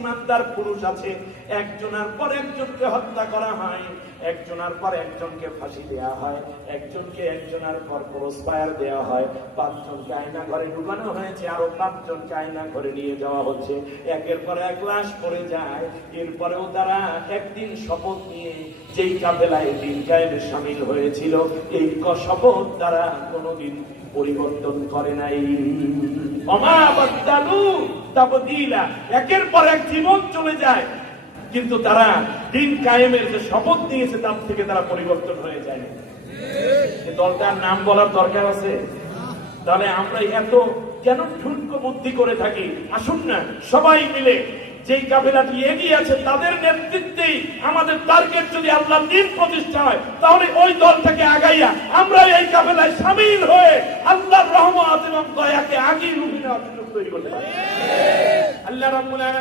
ইমানদার পুরুষ আছে, একজনের পর একজনকে হত্যা করা হয়, একজনের পর একজনকে ফাঁসি দেওয়া হয়, একজনের পর ক্রস ফায়ার দেওয়া হয়, 5 জনকে আয়না ঘরে ঢুকানো হয়েছে, আরো 5 জনকে আয়না ঘরে নিয়ে যাওয়া হচ্ছে, একের পর এক লাশ পড়ে যায়। এরপরেও তারা একদিন শপথ নিয়ে যেই কাফেলায় দিন কায়েমে শামিল হয়েছিল, এই শপথ তারা কোনোদিন পরিবর্তন করে নাই। ওমা বাদদালু তাবদীলা, একের পর এক জীবন চলে যায়, কিন্তু তারা দিন কায়েমের যে শপথ নিয়েছে তার থেকে তারা পরিবর্তন হয়ে যায়। এই দলটার নাম বলার দরকার আছে? তাহলে আমরা এত কেন ঠুনকো বুদ্ধি করে থাকি? আসুন না সবাই মিলে যেই কাফেলাটি এগিয়ে আছে তাদের নেতৃত্বেই আমাদের টার্গেট যদি আল্লাহর দ্বীন প্রতিষ্ঠা হয়, তাহলে ওই দলটাকে আগাইয়া আমরা এই কাফেলায় শামিল হয়ে আল্লাহর রহমত এবং দয়াকে আগেই রূপে নেওয়ার সুযোগ তৈরি করতে পারি। আল্লাহ রাব্বুল আলামিন